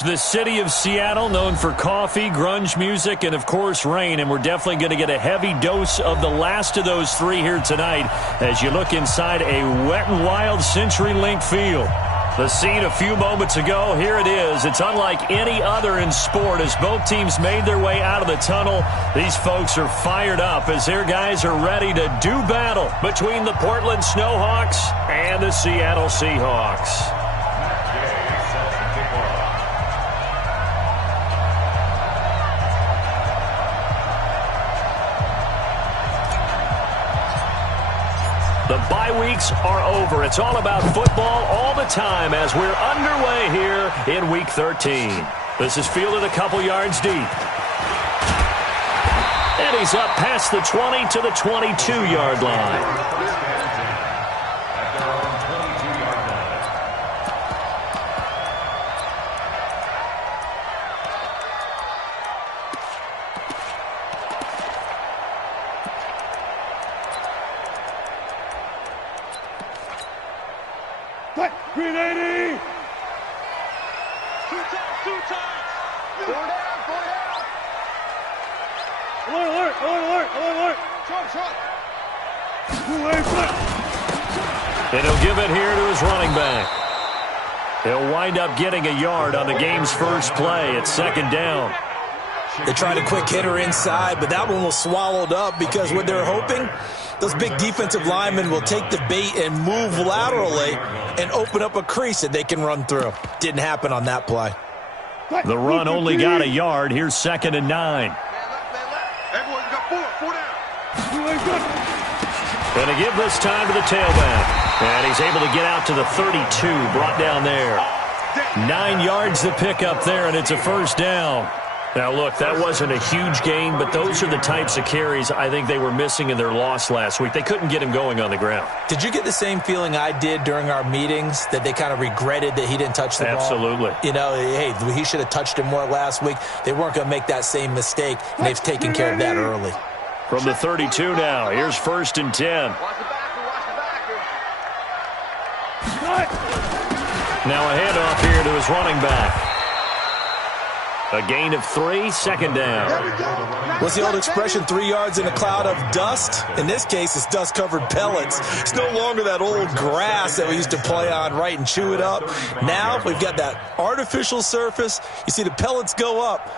The city of Seattle, known for coffee, grunge music, and, of course, rain. And we're definitely going to get a heavy dose of the last of those three here tonight as you look inside a Wet n Wild CenturyLink field. The scene a few moments ago, here it is. It's unlike any other in sport as both teams made their way out of the tunnel. These folks are fired up as their guys are ready to do battle between the Portland Snowhawks and the Seattle Seahawks. The bye weeks are over. It's all about football all the time as we're underway here in Week 13. This is fielded a couple yards deep. And he's up past the 20 to the 22-yard line. Green 80! Two times! Four down! Alert! Trump! And he'll give it here to his running back. He'll wind up getting a yard on the game's first play. It's second down. They tried a quick hitter inside, but that one was swallowed up because what they're hoping, those big defensive linemen will take the bait and move laterally and open up a crease that they can run through. Didn't happen on that play. The run only got a yard. Here's 2nd and 9. Everyone got four down. Going to give this time to the tailback. And he's able to get out to the 32, brought down there. 9 yards to pick up there, and it's a first down. Now, look, that wasn't a huge gain, but those are the types of carries I think they were missing in their loss last week. They couldn't get him going on the ground. Did you get the same feeling I did during our meetings, that they kind of regretted that he didn't touch the ball? Absolutely. You know, hey, he should have touched him more last week. They weren't going to make that same mistake, and they've taken care of that early. From the 32 now, here's 1st and 10. Now a handoff here to his running back. A gain of 3, 2nd down. What's the old expression, 3 yards in a cloud of dust? In this case, it's dust-covered pellets. It's no longer that old grass that we used to play on, right, and chew it up. Now we've got that artificial surface. You see the pellets go up.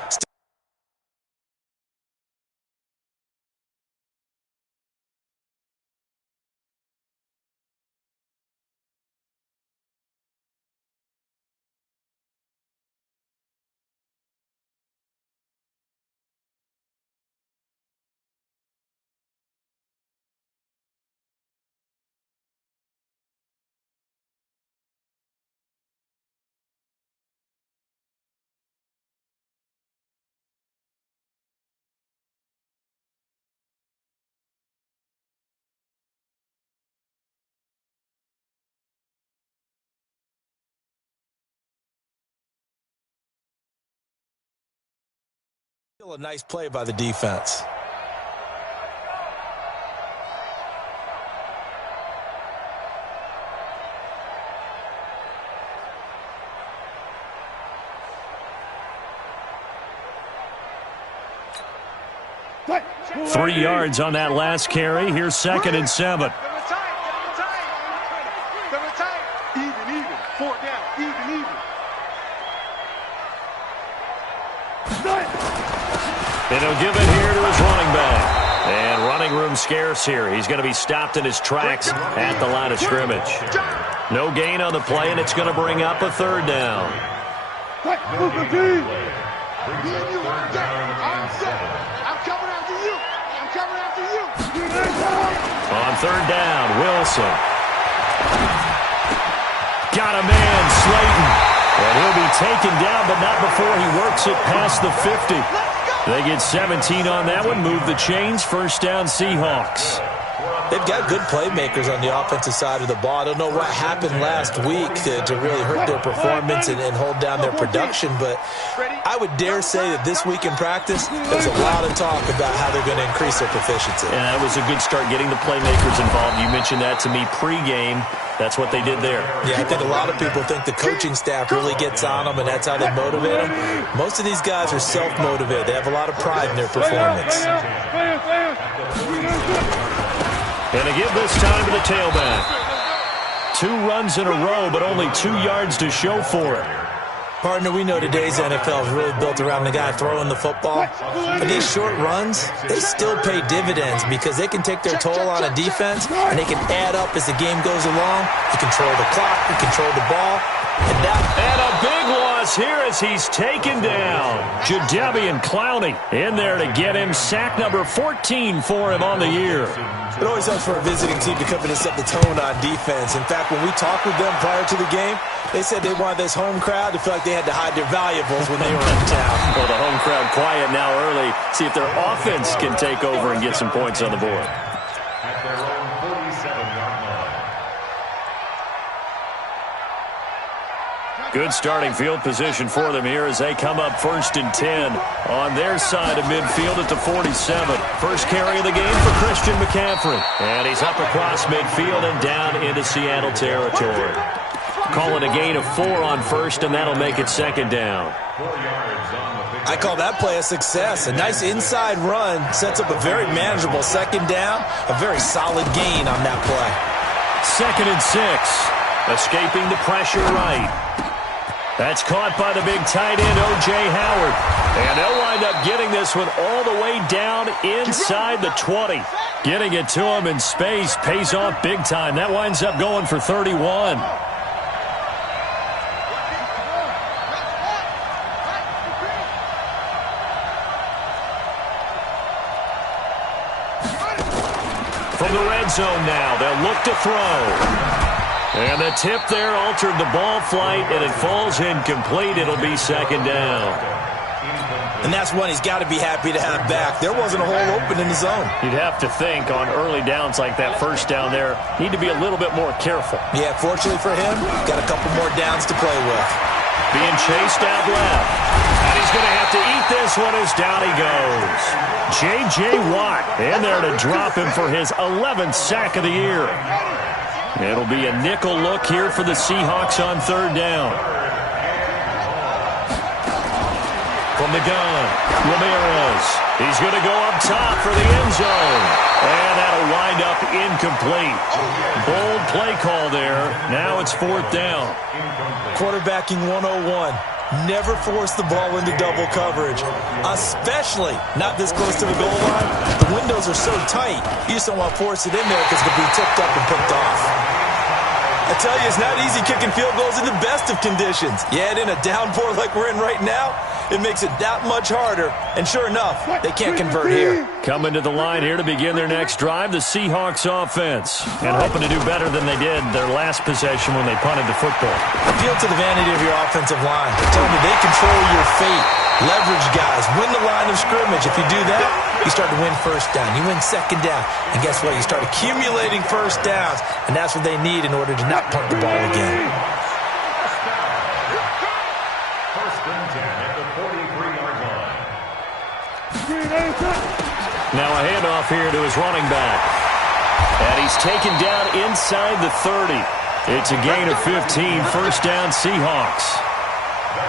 Still a nice play by the defense. Three yards on that last carry. Here's 2nd and 7. Even. 4 down. Even. And he'll give it here to his running back. And running room scarce here. He's going to be stopped in his tracks at the line of scrimmage. No gain on the play, and it's going to bring up a 3rd down. I'm coming after you. On 3rd down, Wilson. Got a man, Slayton. And he'll be taken down, but not before he works it past the 50. They get 17 on that one, move the chains, 1st down Seahawks. They've got good playmakers on the offensive side of the ball. I don't know what happened last week to really hurt their performance and hold down their production, but I would dare say that this week in practice, there's a lot of talk about how they're going to increase their proficiency. And that was a good start, getting the playmakers involved. You mentioned that to me pregame. That's what they did there. Yeah, I think a lot of people think the coaching staff really gets on them, and that's how they motivate them. Most of these guys are self-motivated. They have a lot of pride in their performance. And they give this time to the tailback. 2 runs in a row, but only 2 yards to show for it. Partner, we know today's NFL is really built around the guy throwing the football. But these short runs, they still pay dividends because they can take their toll on a defense, and they can add up as the game goes along. You control the clock, you control the ball. And a big loss here as he's taken down. Jadeveon Clowney in there to get him. Sack number 14 for him on the year. It always helps for a visiting team to come in and set the tone on defense. In fact, when we talked with them prior to the game, they said they wanted this home crowd to feel like they had to hide their valuables when they were in town. Well, the home crowd quiet now early. See if their offense can take over and get some points on the board. Good starting field position for them here as they come up 1st and 10 on their side of midfield at the 47. First carry of the game for Christian McCaffrey. And he's up across midfield and down into Seattle territory. Call it a gain of 4 on first, and that'll make it 2nd down. I call that play a success. A nice inside run sets up a very manageable 2nd down. A very solid gain on that play. 2nd and 6. Escaping the pressure right. That's caught by the big tight end, O.J. Howard. And they'll wind up getting this one all the way down inside the 20. Getting it to him in space pays off big time. That winds up going for 31. From the red zone now, they'll look to throw. And the tip there altered the ball flight, and it falls incomplete. It'll be 2nd down. And that's one he's got to be happy to have back. There wasn't a hole open in the zone. You'd have to think on early downs like that, 1st down there, need to be a little bit more careful. Yeah, fortunately for him, got a couple more downs to play with. Being chased out left. And he's going to have to eat this one as down he goes. J.J. Watt in there to drop him for his 11th sack of the year. It'll be a nickel look here for the Seahawks on 3rd down. From the gun, Ramirez. He's going to go up top for the end zone. And that'll wind up incomplete. Bold play call there. Now it's 4th down. Quarterbacking 101. Never force the ball into double coverage, especially not this close to the goal line. The windows are so tight, you just don't want to force it in there because it could be tipped up and picked off. I tell you, it's not easy kicking field goals in the best of conditions. Yet in a downpour like we're in right now, it makes it that much harder. And sure enough, they can't convert here. Coming to the line here to begin their next drive, the Seahawks offense. And hoping to do better than they did their last possession when they punted the football. Appeal to the vanity of your offensive line. Tell me they control your fate. Leverage guys. Win the line of scrimmage. If you do that, you start to win 1st down. You win 2nd down. And guess what? You start accumulating 1st downs. And that's what they need in order to not punt the ball again. Now a handoff here to his running back. And he's taken down inside the 30. It's a gain of 15. 1st down, Seahawks.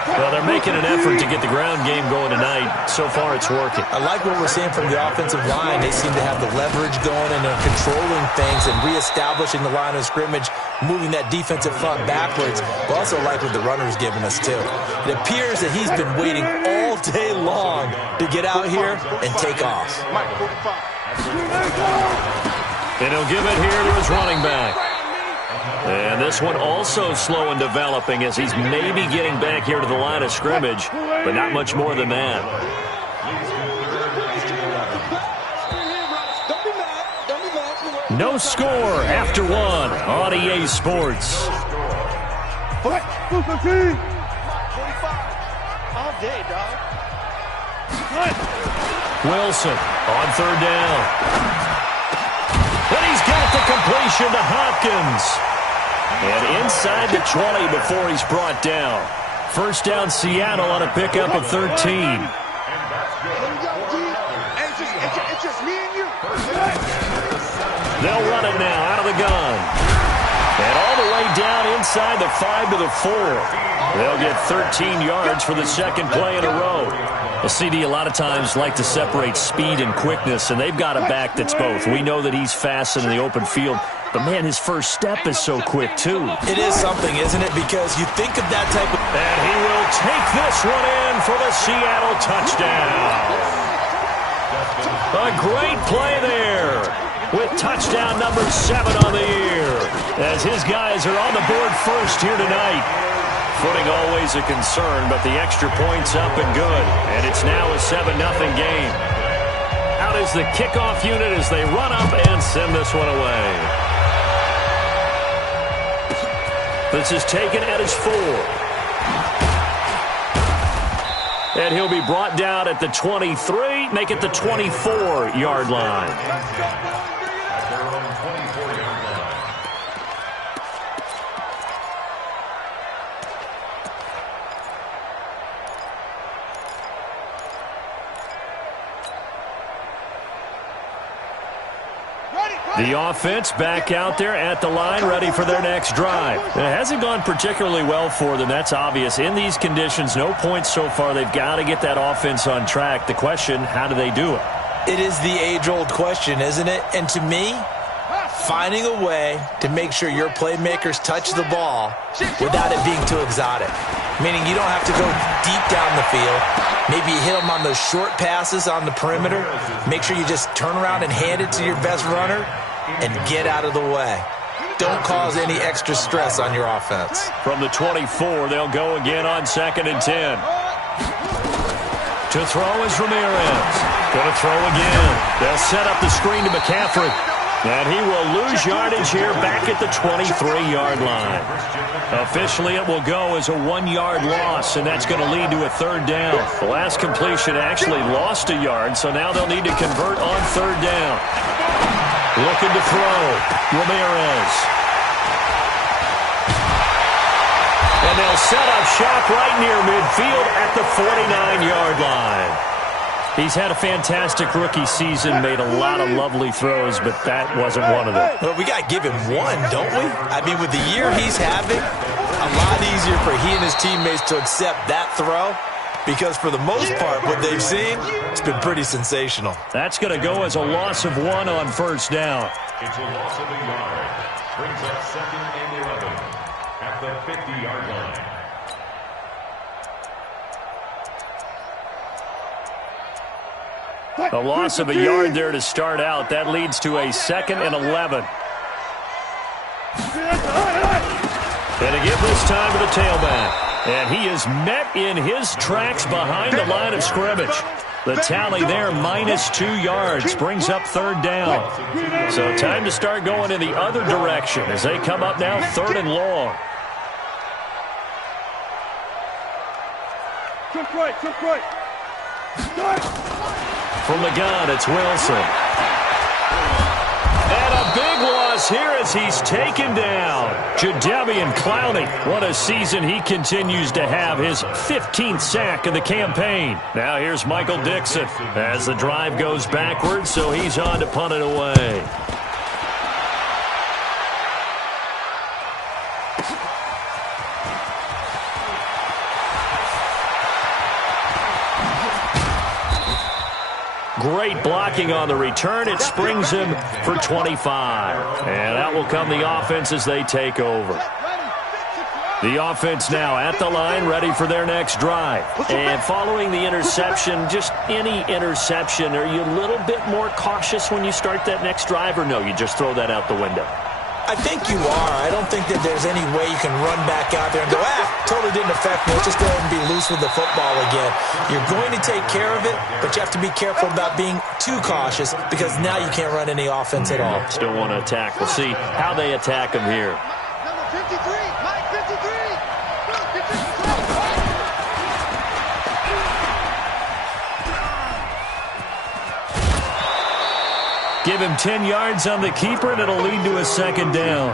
Well, they're making an effort to get the ground game going tonight. So far, it's working. I like what we're seeing from the offensive line. They seem to have the leverage going, and they're controlling things and reestablishing the line of scrimmage, moving that defensive front backwards. But also like what the runner's giving us, too. It appears that he's been waiting all day long to get out here and take off. And he'll give it here to his running back. And this one also slow in developing as he's maybe getting back here to the line of scrimmage, but not much more than that. No score after 1 on EA Sports. Wilson on 3rd down. And he's got the completion to Hopkins. And inside the 20 before he's brought down. First down, Seattle on a pickup of 13. It's just me and you. They'll run it now out of the gun. And all the way down inside the 5 to the 4. They'll get 13 yards for the second play in a row. A CD a lot of times like to separate speed and quickness, and they've got a back that's both. We know that he's fast in the open field, but, man, his first step is so quick, too. It is something, isn't it? Because you think of that type of... And he will take this one in for the Seattle touchdown. A great play there with touchdown number 7 on the year, as his guys are on the board first here tonight. Footing always a concern, but the extra point's up and good. And it's now a 7-0 game. Out is the kickoff unit as they run up and send this one away. This is taken at his 4. And he'll be brought down at the 23, make it the 24-yard line. The offense back out there at the line, ready for their next drive. It hasn't gone particularly well for them. That's obvious. In these conditions, no points so far. They've got to get that offense on track. The question, how do they do it? It is the age-old question, isn't it? And to me, finding a way to make sure your playmakers touch the ball without it being too exotic. Meaning you don't have to go deep down the field. Maybe you hit them on those short passes on the perimeter. Make sure you just turn around and hand it to your best runner and get out of the way. Don't cause any extra stress on your offense. From the 24, they'll go again on 2nd and 10. To throw is Ramirez. Going to throw again. They'll set up the screen to McCaffrey. And he will lose yardage here back at the 23-yard line. Officially, it will go as a 1-yard loss, and that's going to lead to a 3rd down. The last completion actually lost a yard, so now they'll need to convert on 3rd down. Looking to throw. Ramirez. And they'll set up shop right near midfield at the 49-yard line. He's had a fantastic rookie season, made a lot of lovely throws, but that wasn't one of them. Well, we got to give him one, don't we? I mean, with the year he's having, a lot easier for he and his teammates to accept that throw, because for the most part, what they've seen, it's been pretty sensational. That's going to go as a loss of 1 on 1st down. It's a loss of a yard. Brings up 2nd and 11 at the 50-yard line. A loss of a yard there to start out. That leads to a 2nd and 11. And again this time to the tailback. And he is met in his tracks behind the line of scrimmage. The tally there, -2 yards, brings up 3rd down. So time to start going in the other direction as they come up now 3rd and long. From the gun, it's Wilson. And a big loss here as he's taken down. Jadeveon Clowney. What a season he continues to have. His 15th sack of the campaign. Now here's Michael Dixon as the drive goes backwards, so he's on to punt it away. Great blocking on the return. It springs him for 25. And that will come the offense as they take over. The offense now at the line, ready for their next drive. And following the interception, just any interception, are you a little bit more cautious when you start that next drive, or no, you just throw that out the window? I think you are. I don't think that there's any way you can run back out there and go, totally didn't affect me. Let's just go ahead and be loose with the football again. You're going to take care of it, but you have to be careful about being too cautious because now you can't run any offense at all. Still want to attack. We'll see how they attack him here. Number 53, Mike 53. give him 10 yards on the keeper, and it'll lead to a second down.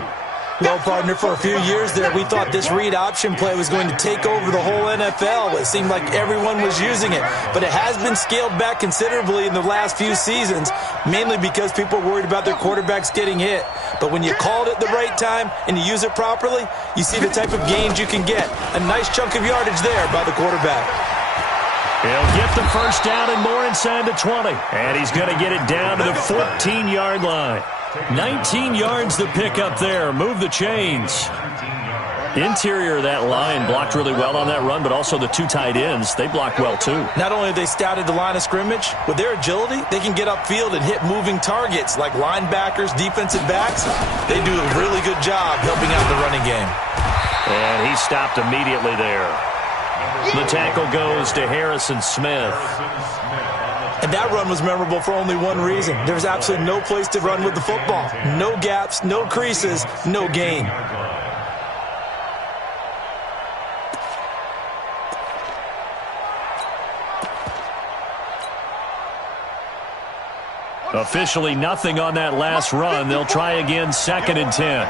Well, partner, for a few years there, we thought this read option play was going to take over the whole NFL. It seemed like everyone was using it. But it has been scaled back considerably in the last few seasons, mainly because people are worried about their quarterbacks getting hit. But when you call it at the right time and you use it properly, you see the type of gains you can get. A nice chunk of yardage there by the quarterback. He'll get the first down and more inside the 20. And he's going to get it down to the 14-yard line. 19 yards the pick up there. Move the chains. Interior of that line blocked really well on that run, but also the two tight ends, they blocked well too. Not only have they scouted the line of scrimmage, with their agility, they can get upfield and hit moving targets like linebackers, defensive backs. They do a really good job helping out the running game. And he stopped immediately there. The tackle goes to Harrison Smith. And that run was memorable for only one reason. There's absolutely no place to run with the football. No gaps, no creases, no gain. Officially nothing on that last run. They'll try again, 2nd and 10.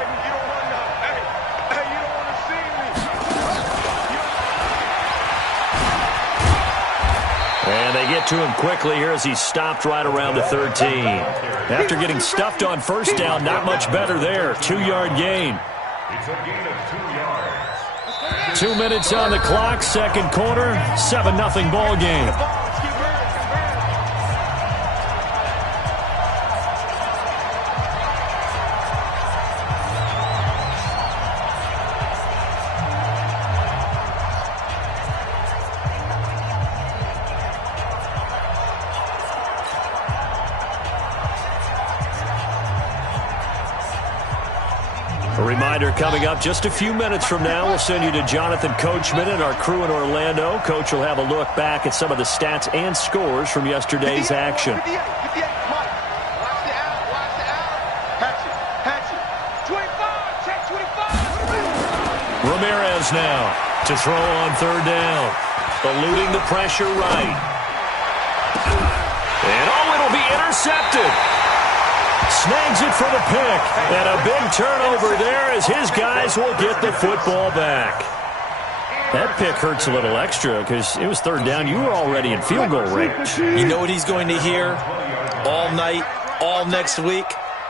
And they get to him quickly here as he stopped right around the 13. After getting stuffed on first down, not much better there. 2-yard gain. It's a gain of 2 yards. 2 minutes on the clock, second quarter, 7-0 ball game. A reminder coming up just a few minutes from now, we'll send you to Jonathan Coachman and our crew in Orlando. Coach will have a look back at some of the stats and scores from yesterday's action. 58, watch the out. Hatch it. 25, check 25. Ramirez now to throw on third down. Eluding the pressure right. And it'll be intercepted. Snags it for the pick. And a big turnover there as his guys will get the football back. That pick hurts a little extra because it was third down. You were already in field goal range. You know what he's going to hear all night, all next week?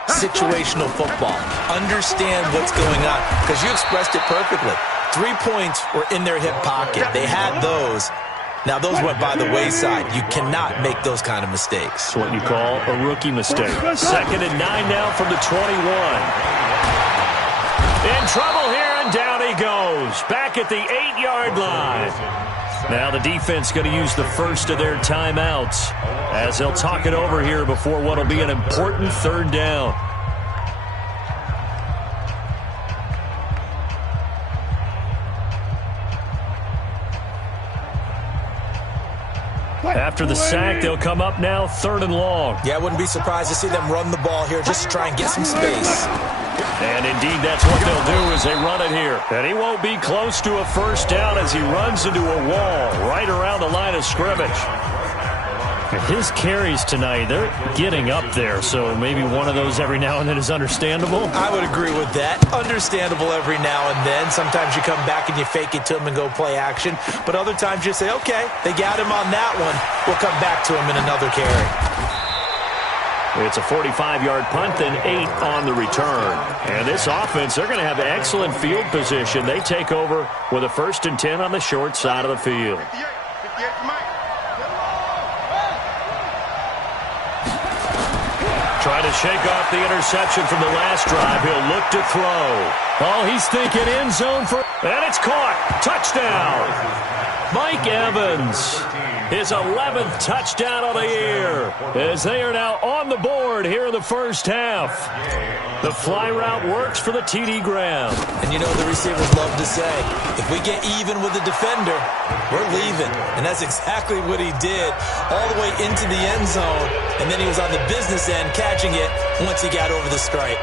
Situational football. Understand what's going on because you expressed it perfectly. 3 points were in their hip pocket. They had those. Now, those went by the wayside. You cannot make those kind of mistakes. It's what you call a rookie mistake. 2nd and 9 now from the 21. In trouble here, and down he goes. Back at the 8-yard line. Now the defense going to use the first of their timeouts as they'll talk it over here before what will be an important third down. After the sack, they'll come up now 3rd and long. Yeah, I wouldn't be surprised to see them run the ball here just to try and get some space. And indeed, that's what they'll do as they run it here. And he won't be close to a first down as he runs into a wall right around the line of scrimmage. His carries tonight, they're getting up there, so maybe one of those every now and then is understandable. I would agree with that. Understandable every now and then. Sometimes you come back and you fake it to him and go play action. But other times you say, okay, they got him on that one. We'll come back to him in another carry. It's a 45-yard punt, then 8 on the return. And this offense, they're going to have excellent field position. They take over with a 1st and 10 on the short side of the field. 58, Trying to shake off the interception from the last drive. He'll look to throw. Oh, he's thinking end zone for... And it's caught. Touchdown. Mike Evans. His 11th touchdown of the year. As they are now on the board here in the first half. The fly route works for the TD Graham. And you know the receivers love to say, if we get even with the defender, we're leaving. And that's exactly what he did all the way into the end zone. And then he was on the business end catching it once he got over the stripe.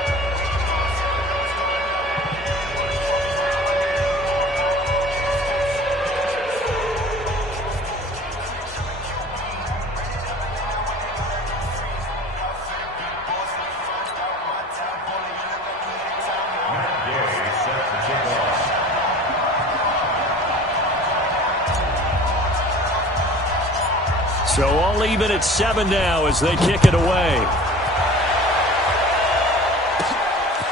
So all even at 7 now as they kick it away.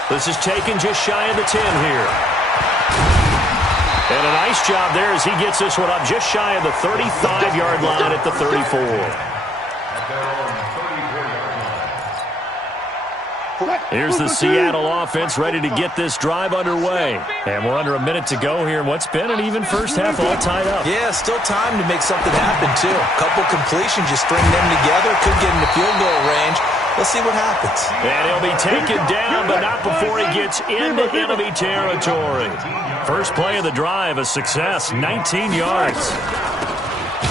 This is taken just shy of the 10 here. And a nice job there as he gets this one up just shy of the 35-yard line at the 34. Here's the Seattle offense ready to get this drive underway. And we're under a minute to go here in what's been an even first half all tied up. Yeah, still time to make something happen, too. A couple completions, you string them together, could get into field goal range. Let's see what happens. And he'll be taken down, but not before he gets into enemy territory. First play of the drive, a success, 19 yards.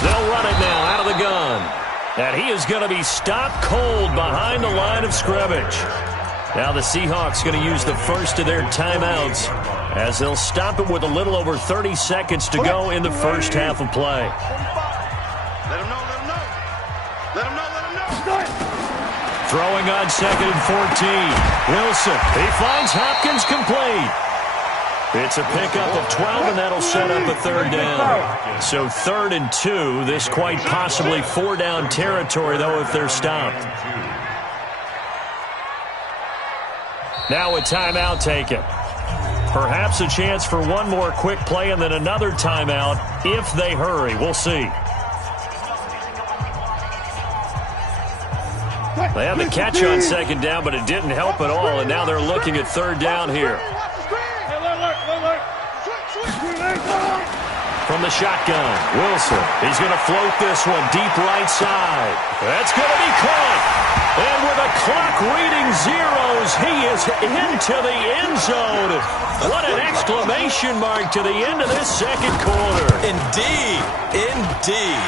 They'll run it now out of the gun. And he is going to be stopped cold behind the line of scrimmage. Now the Seahawks going to use the first of their timeouts as they'll stop it with a little over 30 seconds to go in the first half of play. Let him know, let him know. Let him know, let him know. Throwing on 2nd and 14. Wilson, he finds Hopkins complete. It's a pickup of 12, and that'll set up a third down. So 3rd and 2, this quite possibly 4-down territory, though, if they're stopped. Now a timeout taken. Perhaps a chance for one more quick play and then another timeout if they hurry. We'll see. They had the catch on 2nd down, but it didn't help at all, and now they're looking at 3rd down here. From the shotgun, Wilson. He's going to float this one deep right side. That's going to be caught. And with the clock reading zeros, he is into the end zone. What an exclamation mark to the end of this second quarter. Indeed. Indeed.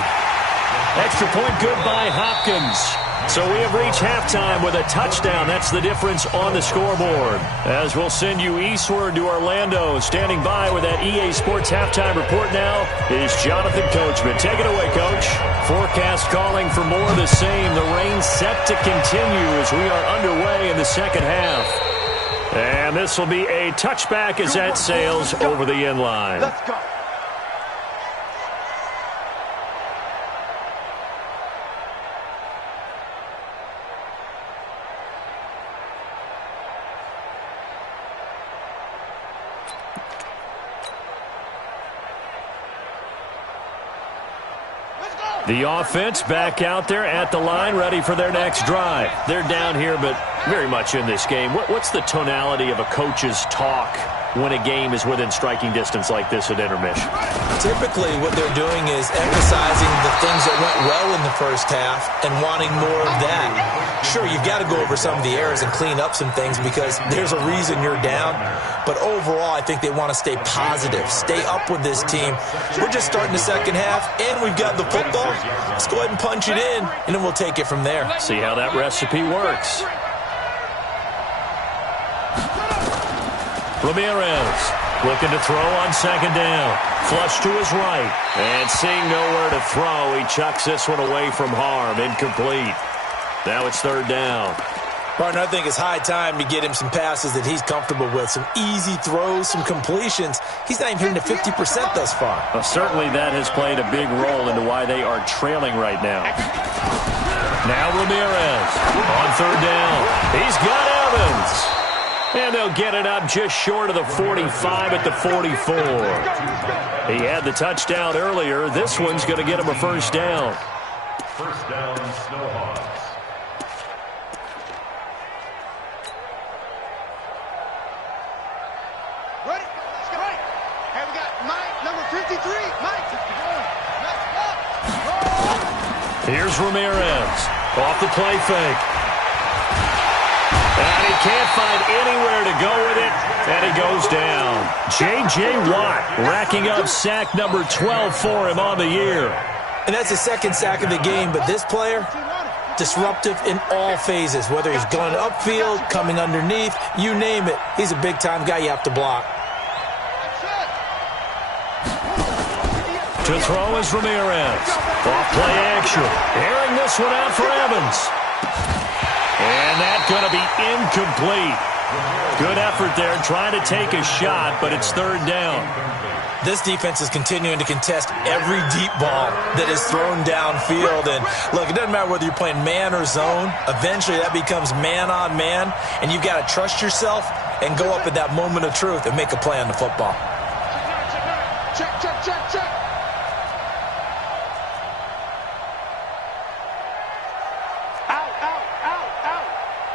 Extra point good by Hopkins. So we have reached halftime with a touchdown. That's the difference on the scoreboard. As we'll send you eastward to Orlando. Standing by with that EA Sports halftime report now is Jonathan Coachman. Take it away, Coach. Forecast calling for more of the same. The rain set to continue as we are underway in the second half. And this will be a touchback as that sails over the end line. Let's go. The offense back out there at the line, ready for their next drive. They're down here, but very much in this game. What's the tonality of a coach's talk when a game is within striking distance like this at intermission? Typically, what they're doing is emphasizing the things that went well in the first half and wanting more of that. Sure, you've got to go over some of the errors and clean up some things because there's a reason you're down. But overall, I think they want to stay positive, stay up with this team. We're just starting the second half, and we've got the football. Let's go ahead and punch it in, and then we'll take it from there. See how that recipe works. Ramirez looking to throw on 2nd down. Flush to his right. And seeing nowhere to throw, he chucks this one away from harm. Incomplete. Now it's 3rd down. Partner, I think it's high time to get him some passes that he's comfortable with. Some easy throws, some completions. He's not even hitting to 50% thus far. Well, certainly that has played a big role into why they are trailing right now. Now Ramirez on 3rd down. He's got Evans. And they'll get it up just short of the 45 at the 44. He had the touchdown earlier. This one's going to get him a first down. First down, Snowhawks. Ready? Let's go. Hey, we got Mike, number 53. Mike. Here's Ramirez. Off the play fake. And he can't find anywhere to go with it, and he goes down. J.J. Watt racking up sack number 12 for him on the year. And that's the 2nd sack of the game, but this player, disruptive in all phases, whether he's going upfield, coming underneath, you name it. He's a big-time guy you have to block. To throw is Ramirez. Off play action. Airing this one out for Evans. And that's going to be incomplete. Good effort there trying to take a shot, but it's 3rd down. This defense is continuing to contest every deep ball that is thrown downfield. And look, it doesn't matter whether you're playing man or zone. Eventually that becomes man on man, and you've got to trust yourself and go up at that moment of truth and make a play on the football. Check, check, check, check. Out, out, out, out.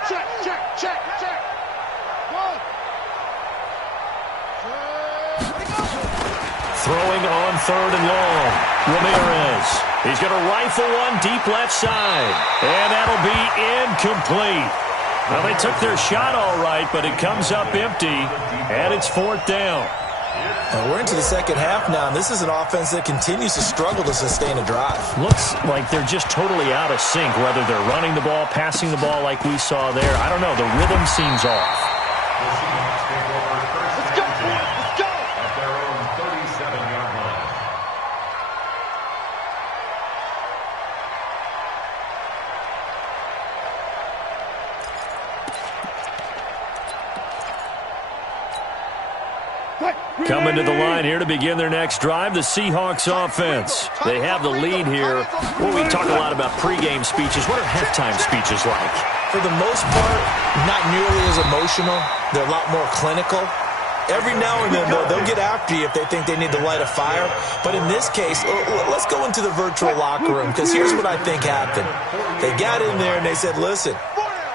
Check, check, check, check. One. Throwing on 3rd and long. Ramirez. He's going to rifle one deep left side. And that'll be incomplete. Well, they took their shot all right, but it comes up empty, and it's 4th down. Well, we're into the second half now, and this is an offense that continues to struggle to sustain a drive. Looks like they're just totally out of sync, whether they're running the ball, passing the ball like we saw there. I don't know. The rhythm seems off. Let's go, boys. Let's go. At their own 37-yard line. Coming to the line here to begin their next drive, the Seahawks offense. They have the lead here. Well, we talk a lot about pregame speeches. What are halftime speeches like? For the most part, not nearly as emotional. They're a lot more clinical. Every now and then, though, they'll get after you if they think they need to light a fire. But in this case, let's go into the virtual locker room, because here's what I think happened. They got in there and they said, listen,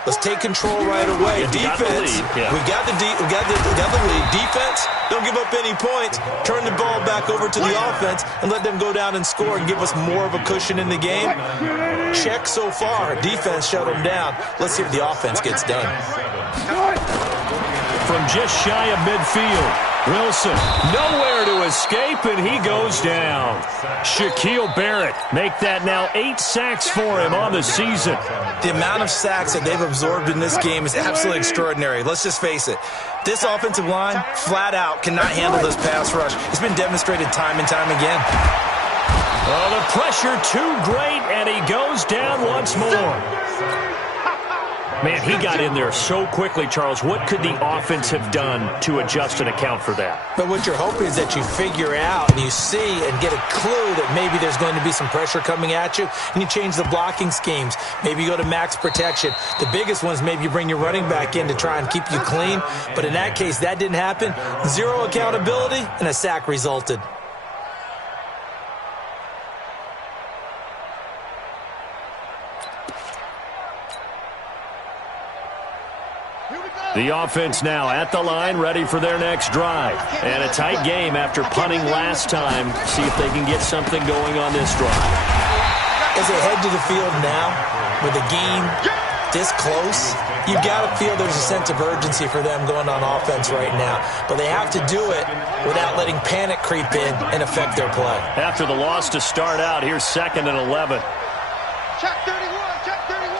let's take control right away. Defense, we got the lead. Defense, don't give up any points. Turn the ball back over to the offense and let them go down and score and give us more of a cushion in the game. Check so far. Defense shut them down. Let's see if the offense gets done. From just shy of midfield, Wilson nowhere to escape, and he goes down. Shaquille Barrett make that now 8 sacks for him on the season. The amount of sacks that they've absorbed in this game is absolutely extraordinary. Let's just face it. This offensive line, flat out, cannot handle this pass rush. It's been demonstrated time and time again. Oh, the pressure too great, and he goes down once more. Man, he got in there so quickly, Charles. What could the offense have done to adjust and account for that? But what you're hoping is that you figure out and you see and get a clue that maybe there's going to be some pressure coming at you, and you change the blocking schemes. Maybe you go to max protection. The biggest one is maybe you bring your running back in to try and keep you clean. But in that case, that didn't happen. Zero accountability, and a sack resulted. The offense now at the line, ready for their next drive. And a tight game after punting last time. See if they can get something going on this drive. As they head to the field now, with the game this close, you've got to feel there's a sense of urgency for them going on offense right now. But they have to do it without letting panic creep in and affect their play. After the loss to start out, here's 2nd and 11. Check 31, check 31.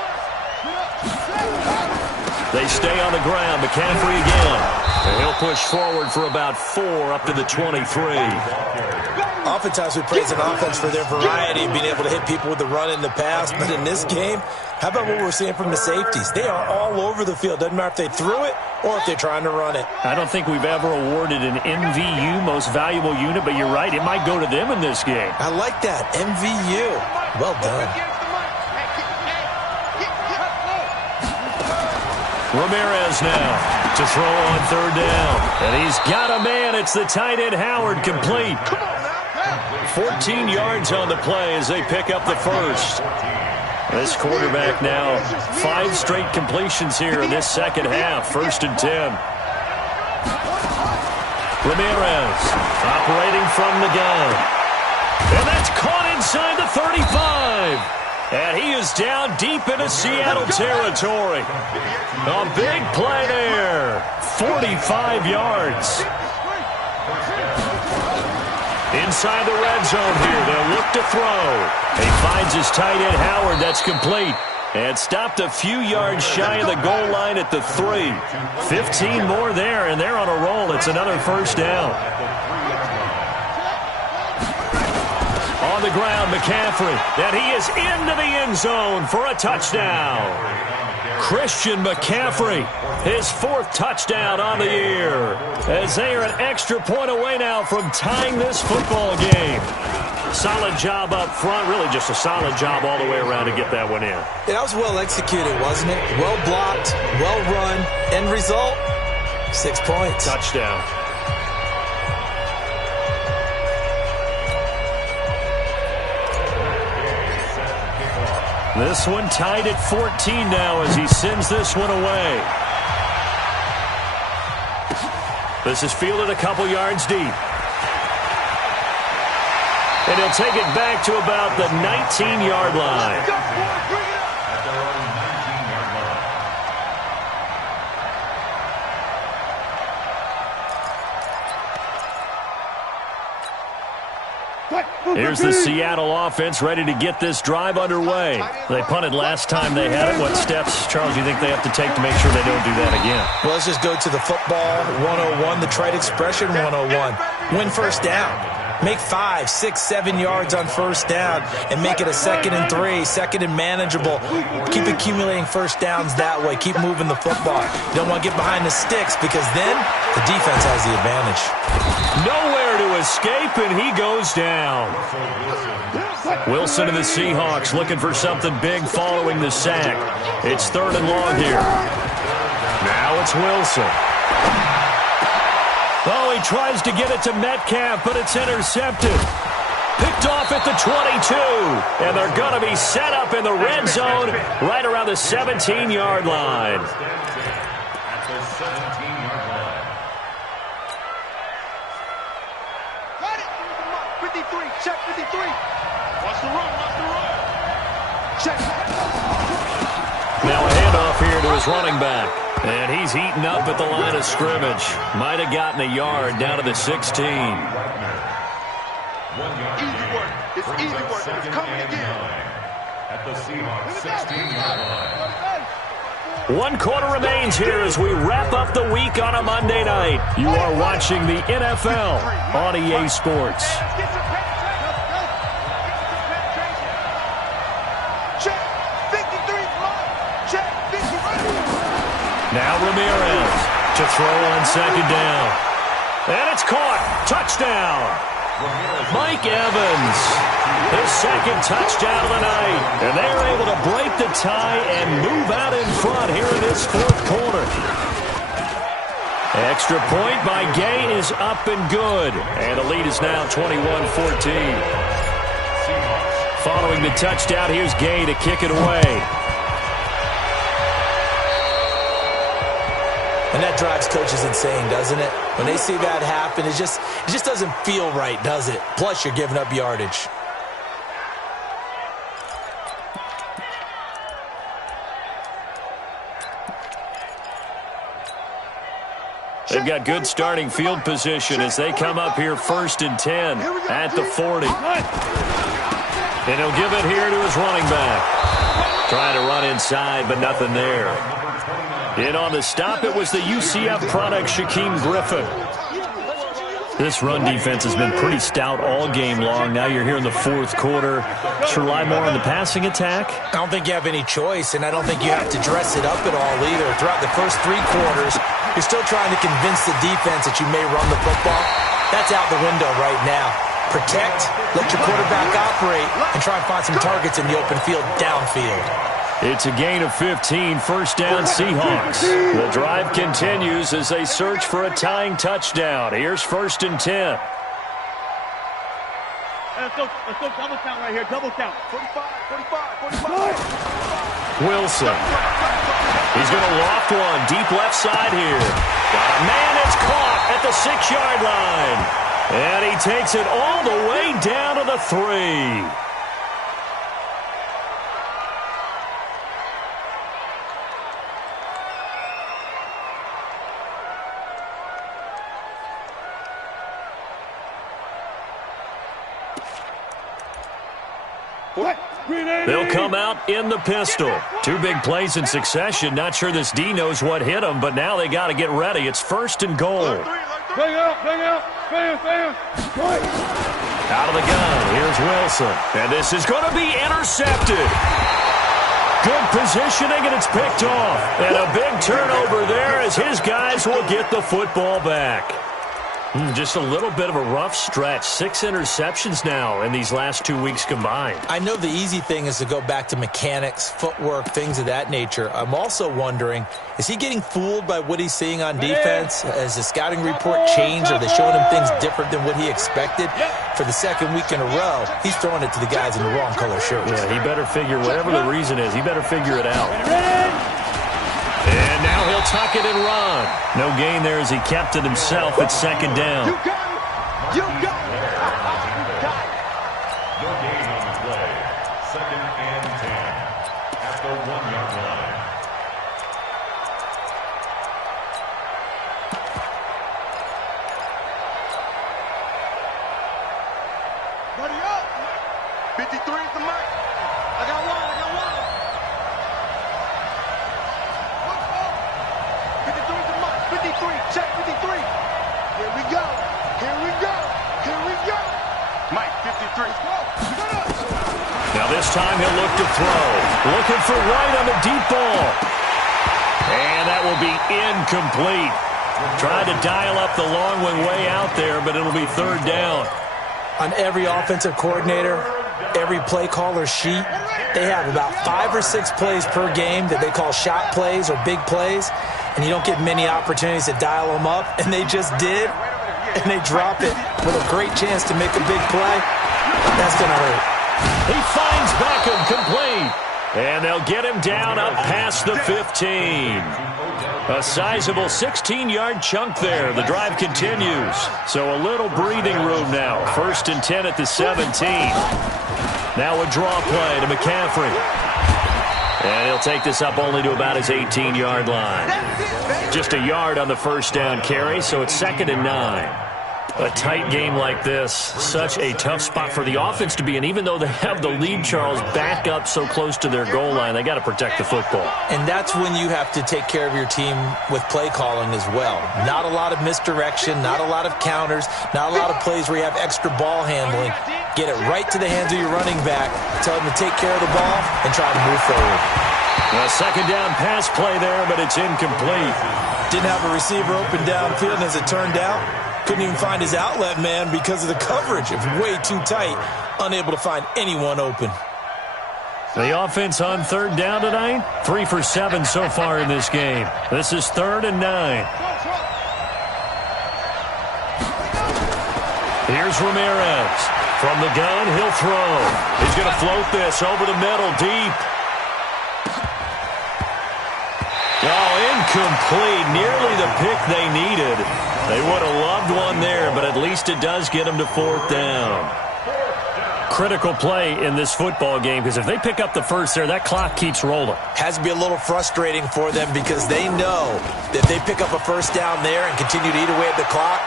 They stay on the ground. McCaffrey again. And he'll push forward for about 4 up to the 23. Oftentimes we praise an offense for their variety and being able to hit people with the run in the pass. But in this game, how about what we're seeing from the safeties? They are all over the field. Doesn't matter if they threw it or if they're trying to run it. I don't think we've ever awarded an MVU, most valuable unit, but you're right. It might go to them in this game. I like that. MVU. Well done. Ramirez now to throw on 3rd down. And he's got a man. It's the tight end Howard, complete. 14 yards on the play as they pick up the first. This quarterback now 5 straight completions here in this second half. 1st and 10. Ramirez operating from the gun. And that's caught inside the 35. And he is down deep into Seattle territory. A big play there. 45 yards. Inside the red zone here. They'll look to throw. He finds his tight end Howard. That's complete. And stopped a few yards shy of the goal line at the 3. 15 more there, and they're on a roll. It's another 1st down. On the ground, McCaffrey. And he is into the end zone for a touchdown. Christian McCaffrey, his 4th touchdown on the year, as they are an extra point away now from tying this football game. Solid job up front, really just a solid job all the way around to get that one in. That was well executed, wasn't it? Well blocked, well run. End result, 6 points. Touchdown. This one tied at 14 now as he sends this one away. This is fielded a couple yards deep. And he'll take it back to about the 19-yard line. At their own 19-yard line. Here's the Seattle offense ready to get this drive underway. They punted last time they had it. What steps, Charles, do you think they have to take to make sure they don't do that again? Well, let's just go to the football 101, the trade expression 101. Win first down. Make 5, 6, 7 yards on first down and make it a 2nd and 3, 2nd and manageable. Keep accumulating first downs that way. Keep moving the football. You don't want to get behind the sticks because then the defense has the advantage. Nowhere to escape, and he goes down. Wilson and the Seahawks looking for something big following the sack. It's 3rd and long here. Now it's Wilson. Oh, he tries to get it to Metcalf, but it's intercepted. Picked off at the 22. And they're going to be set up in the red zone right around the 17-yard line. At the 17-yard line. Got it. 53. Check 53. Watch the run. Watch the run. Check. Now a handoff here to his running back. And he's heating up at the line of scrimmage. Might have gotten a yard down to the 16. 1 yard. Easy work. It's easy work. It's coming again. At the Seahawks 16-yard line. 1 quarter remains here as we wrap up the week on a Monday night. You are watching the NFL on EA Sports. Check. 53. Check. 53. Now Ramirez to throw on 2nd down. And it's caught. Touchdown. Mike Evans, his 2nd touchdown of the night. And they are able to break the tie and move out in front here in this 4th quarter. Extra point by Gay is up and good. And the lead is now 21-14. Following the touchdown, here's Gay to kick it away. And that drives coaches insane, doesn't it? When they see that happen, it just doesn't feel right, does it? Plus, you're giving up yardage. They've got good starting field position as they come up here 1st and 10 at the 40. And he'll give it here to his running back. Trying to run inside, but nothing there. In on the stop, it was the UCF product, Shaquem Griffin. This run defense has been pretty stout all game long. Now you're here in the 4th quarter. Should rely more on the passing attack? I don't think you have any choice, and I don't think you have to dress it up at all either. Throughout the first 3 quarters, you're still trying to convince the defense that you may run the football. That's out the window right now. Protect, let your quarterback operate, and try and find some targets in the open field downfield. It's a gain of 15, 1st down Seahawks. The drive continues as they search for a tying touchdown. Here's 1st and 10. Let's go double count right here, double count. 45. Wilson. He's going to loft one, deep left side here. Got a man that's caught at the 6-yard line. And he takes it all the way down to the 3. They'll come out in the pistol. 2 big plays in succession. Not sure this D knows what hit him, but now they got to get ready. It's 1st and goal. Bang out. Out of the gun, here's Wilson. And this is going to be intercepted. Good positioning, and it's picked off. And a big turnover there as his guys will get the football back. Just a little bit of a rough stretch. 6 interceptions now in these last 2 weeks combined. I know the easy thing is to go back to mechanics, footwork, things of that nature. I'm also wondering, is he getting fooled by what he's seeing on defense? Has the scouting report changed? Are they showing him things different than what he expected? For the second week in a row, he's throwing it to the guys in the wrong color shirts. Yeah, he better figure, whatever the reason is, he better figure it out. And now he'll tuck it and run. No gain there as he kept it himself at second down. You got it. You got it. No gain on the play. 2nd and 10 at the 1-yard line. Buddy up. 53 is the mic. I got one. 53, check 53. Here we go. Mike, 53. Now this time he'll look to throw. Looking for right on the deep ball. And that will be incomplete. Tried to dial up the long one way out there, but it'll be 3rd down. On every offensive coordinator, every play caller sheet, they have about 5 or 6 plays per game that they call shot plays or big plays. And you don't get many opportunities to dial them up, and they just did, and they drop it with a great chance to make a big play. That's going to hurt. He finds Beckham complete, and they'll get him down up past the 15. A sizable 16-yard chunk there. The drive continues, so a little breathing room now. 1st and 10 at the 17. Now a draw play to McCaffrey. And he'll take this up only to about his 18-yard line. Just a yard on the 1st down carry, so it's 2nd and 9. A tight game like this, such a tough spot for the offense to be in. Even though they have the lead, Charles, back up so close to their goal line, they got to protect the football. And that's when you have to take care of your team with play calling as well. Not a lot of misdirection, not a lot of counters, not a lot of plays where you have extra ball handling. Get it right to the hands of your running back, tell them to take care of the ball, and try to move forward. A 2nd down pass play there, but it's incomplete. Didn't have a receiver open downfield, and as it turned out, couldn't even find his outlet man because of the coverage. It was way too tight, unable to find anyone open. The offense on 3rd down tonight, 3 for 7 so far in this game. This is 3rd and 9. Here's Ramirez. From the gun, he'll throw. He's going to float this over the middle, deep. Oh, incomplete. Nearly the pick they needed. They would have loved one there, but at least it does get them to 4th down. Critical play in this football game, because if they pick up the first there, that clock keeps rolling. Has to be a little frustrating for them because they know that if they pick up a 1st down there and continue to eat away at the clock,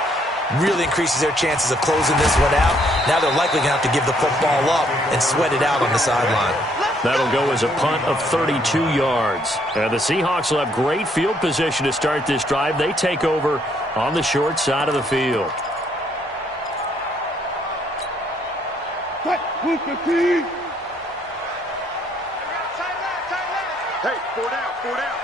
really increases their chances of closing this one out. Now they're likely going to have to give the football up and sweat it out on the sideline. That'll go as a punt of 32 yards. The Seahawks will have great field position to start this drive. They take over on the short side of the field. Hey, 4 down, 4 down.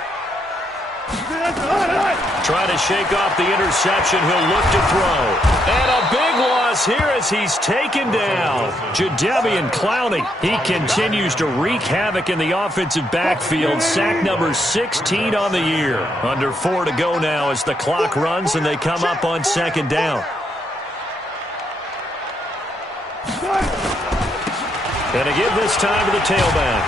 Trying to shake off the interception. He'll look to throw. And a big loss here as he's taken down. Jadeveon Clowney. He continues to wreak havoc in the offensive backfield. Sack number 16 on the year. Under 4 to go now as the clock runs and they come up on 2nd down. And to give this time to the tailback.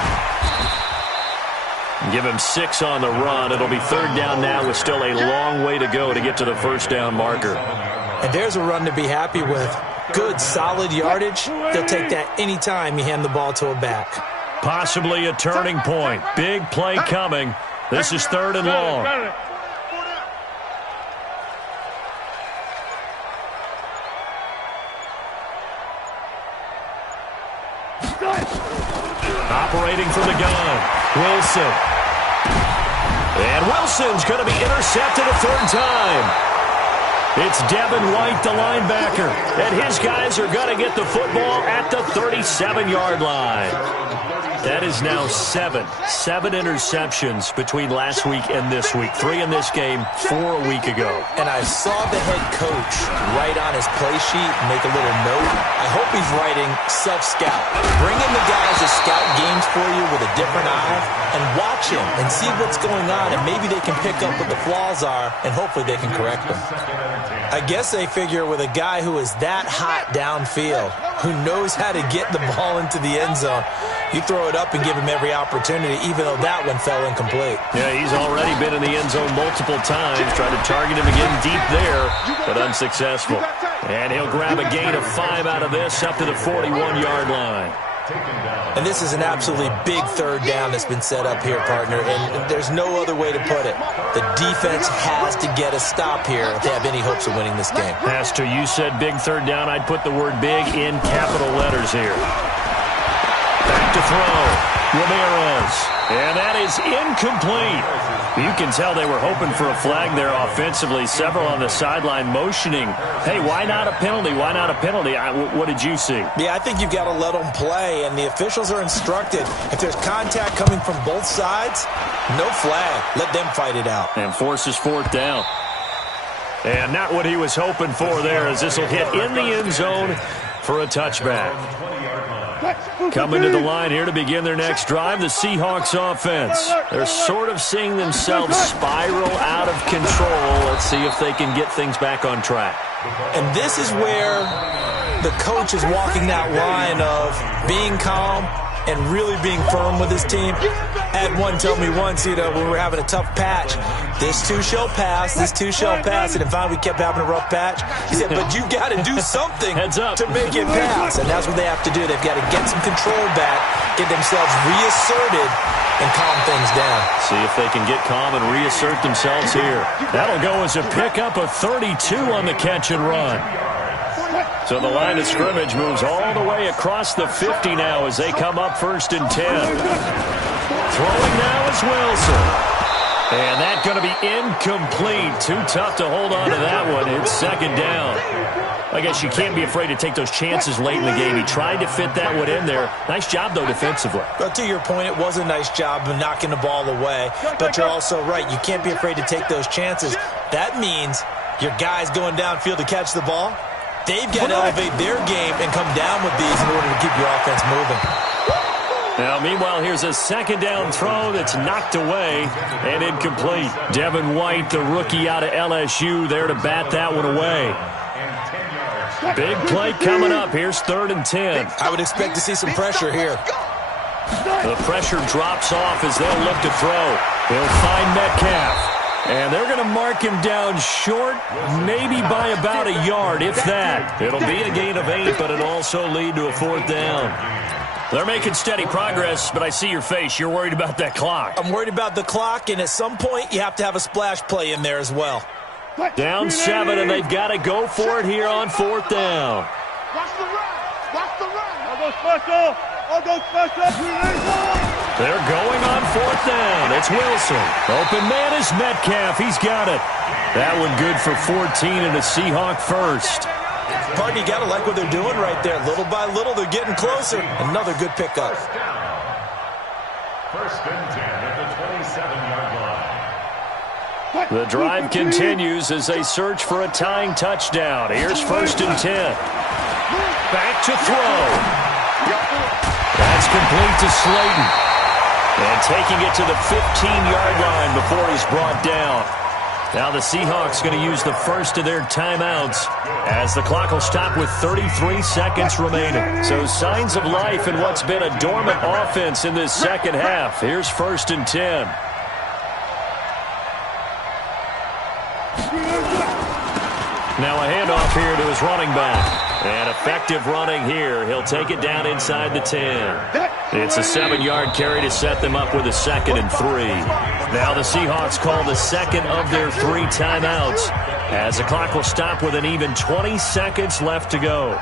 Give him 6 on the run. It'll be 3rd down now with still a long way to go to get to the 1st down marker. And there's a run to be happy with. Good, solid yardage. They'll take that anytime you hand the ball to a back. Possibly a turning point. Big play coming. This is 3rd and long. Operating from the gun, Wilson. And Wilson's going to be intercepted a 3rd time. It's Devin White, the linebacker. And his guys are going to get the football at the 37-yard line. That is now 7 interceptions between last week and this week. 3 in this game, 4 a week ago. And I saw the head coach write on his play sheet, make a little note. I hope he's writing self-scout. Bring in the guys to scout games for you with a different eye and watch him and see what's going on, and maybe they can pick up what the flaws are, and hopefully they can correct them. I guess they figure with a guy who is that hot downfield, who knows how to get the ball into the end zone, you throw it up and give him every opportunity, even though that one fell incomplete. Yeah, he's already been in the end zone multiple times, trying to target him again deep there, but unsuccessful. And he'll grab a gain of 5 out of this up to the 41-yard line. And this is an absolutely big third down that's been set up here, partner, and there's no other way to put it. The defense has to get a stop here if they have any hopes of winning this game. Pastor, you said big third down. I'd put the word big in capital letters here. Back to throw. Ramirez. And that is incomplete. You can tell they were hoping for a flag there offensively. Several on the sideline motioning, hey, why not a penalty? Why not a penalty? What did you see? Yeah, I think you've got to let them play, and the officials are instructed. If there's contact coming from both sides, no flag. Let them fight it out. And forces 4th down. And not what he was hoping for there, as this will hit in the end zone for a touchback. Coming to the line here to begin their next drive, the Seahawks offense. They're sort of seeing themselves spiral out of control. Let's see if they can get things back on track. And this is where the coach is walking that line of being calm and really being firm with his team. I had one tell me once, when we were having a tough patch, this too shall pass, this too shall pass, and finally we kept having a rough patch. He said, but you got to do something to make it pass, and that's what they have to do. They've got to get some control back, get themselves reasserted, and calm things down. See if they can get calm and reassert themselves here. That'll go as a pickup of 32 on the catch and run. So the line of scrimmage moves all the way across the 50 now as they come up 1st and 10. Throwing now is Wilson. And that's going to be incomplete. Too tough to hold on to that one. It's 2nd down. I guess you can't be afraid to take those chances late in the game. He tried to fit that one in there. Nice job, though, defensively. But to your point, it was a nice job of knocking the ball away. But you're also right. You can't be afraid to take those chances. That means your guys going downfield to catch the ball, they've got to elevate their game and come down with these in order to keep your offense moving. Now, meanwhile, here's a 2nd down throw that's knocked away and incomplete. Devin White, the rookie out of LSU, there to bat that one away. Big play coming up. Here's 3rd and 10. I would expect to see some pressure here. The pressure drops off as they'll look to throw. They'll find Metcalf. And they're going to mark him down short, maybe by about a yard, if that. It'll be a gain of 8, but it'll also lead to a 4th down. They're making steady progress, but I see your face. You're worried about that clock. I'm worried about the clock, and at some point, you have to have a splash play in there as well. Down 7, and they've got to go for it here on 4th down. Watch the run. Watch the run. I'll go special. I'll go special. They're going on 4th down. It's Wilson. Open man is Metcalf. He's got it. That one good for 14 and a Seahawk first. Partner, you got to like what they're doing right there. Little by little, they're getting closer. Another good pickup. 1st and 10 at the 27-yard line. The drive continues as they search for a tying touchdown. Here's 1st and 10. Back to throw. That's complete to Slayton. And taking it to the 15-yard line before he's brought down. Now the Seahawks going to use the first of their timeouts as the clock will stop with 33 seconds remaining. So signs of life in what's been a dormant offense in this second half. Here's 1st and 10. Now a handoff here to his running back. And effective running here. He'll take it down inside the 10. It's a 7-yard carry to set them up with a 2nd and 3. Now the Seahawks call the second of their 3 timeouts as the clock will stop with an even 20 seconds left to go.